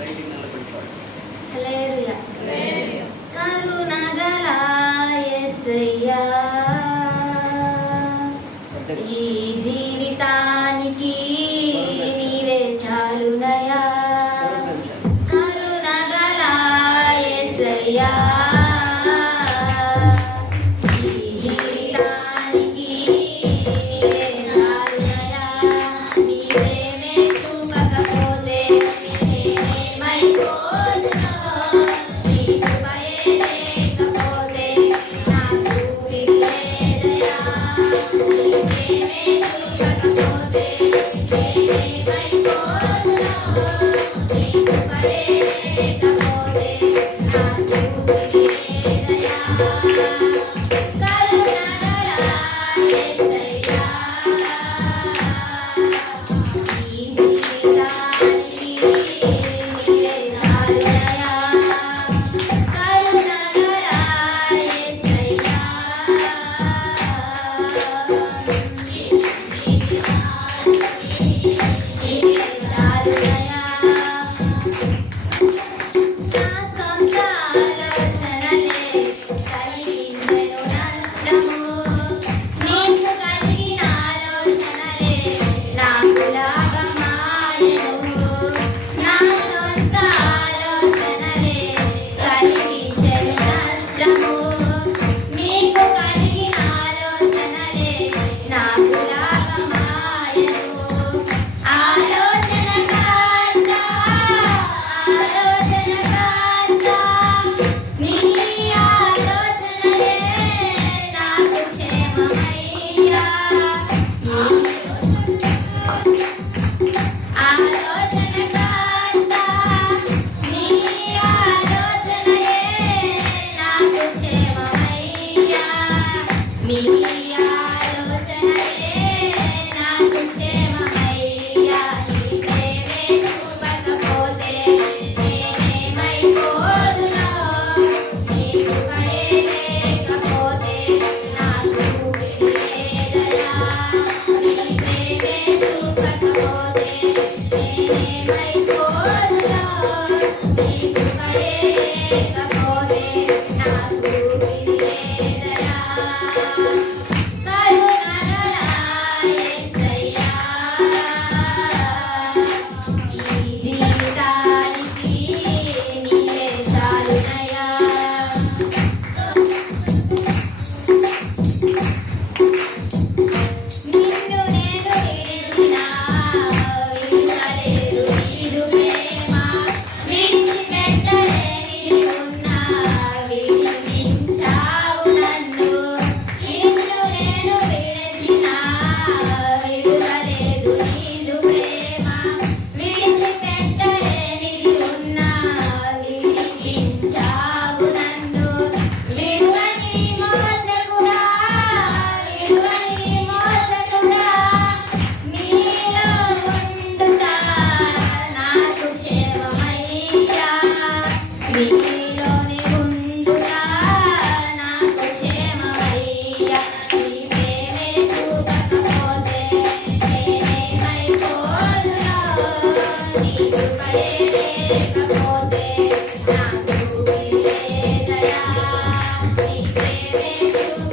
Hallelujah. Hallelujah. Hallelujah. Hallelujah. Hallelujah.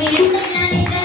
Means